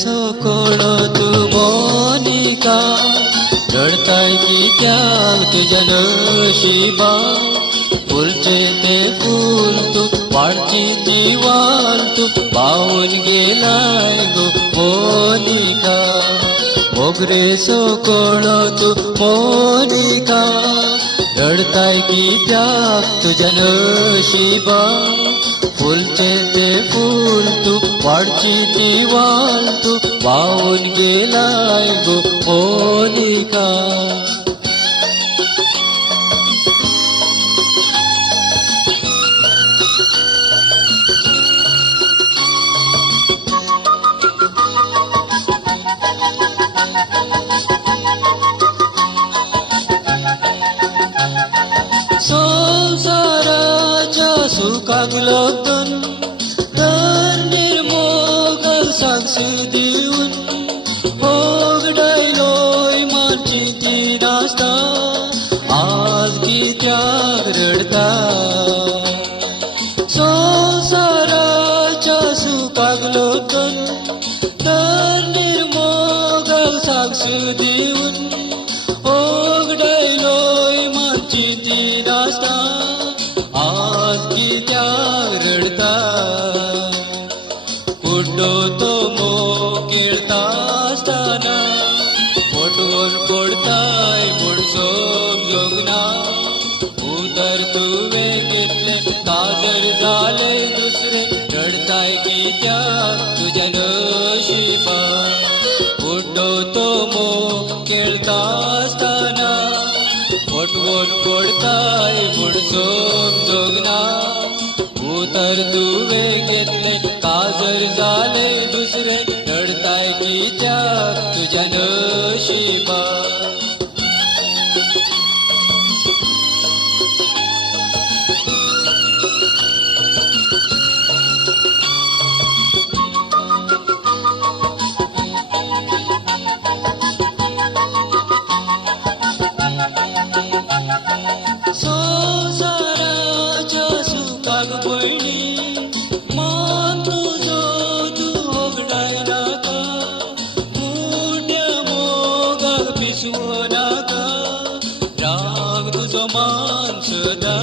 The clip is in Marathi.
सोकोळ तू मोनिका रडताय की क्या तुझ्या नशिबा फुलचे ते फूल तू वाळची ती वाल तू पाहून गेलाय गो मोनिका मोगरे सोकोळ तू मोनिका रडताय की त्या तुझ्या नशिबा फुलचे ते फूल तू वाळची ती वाल तू वाहून गेलाय गो मोनिका संसाराच्या सुखाक लागून तर निर्मोग सांगस देऊन ओगडायलोय मानची ती नाचता आज कित्याक रडता संसाराच्या सुखाक लागून तर निर्मोग सांगस देऊन ओगडायलोय मानची ती नाचता आज कित्याक रडता कुड्डो तो मोग खेळता असताना फोटोन पडताय म्हूण समजोंगना उदर तुवें घेतले काजर जाले दुसरे रडताय कित्याक तुझ्या नशिबा कुड्डो तो मोग खेळता असताना फोटोन पडताय म्हूण समजोंगना उतर तुवें घेतले काजर जाले दुसरे रडताय कित्याक तुझ्या नशिबा संसाराच्या सुखाक भयणी मान तुजो तू ओगडाय नाका मोठ्या मोगाक पिसवू नाका राग तुजो मान सदा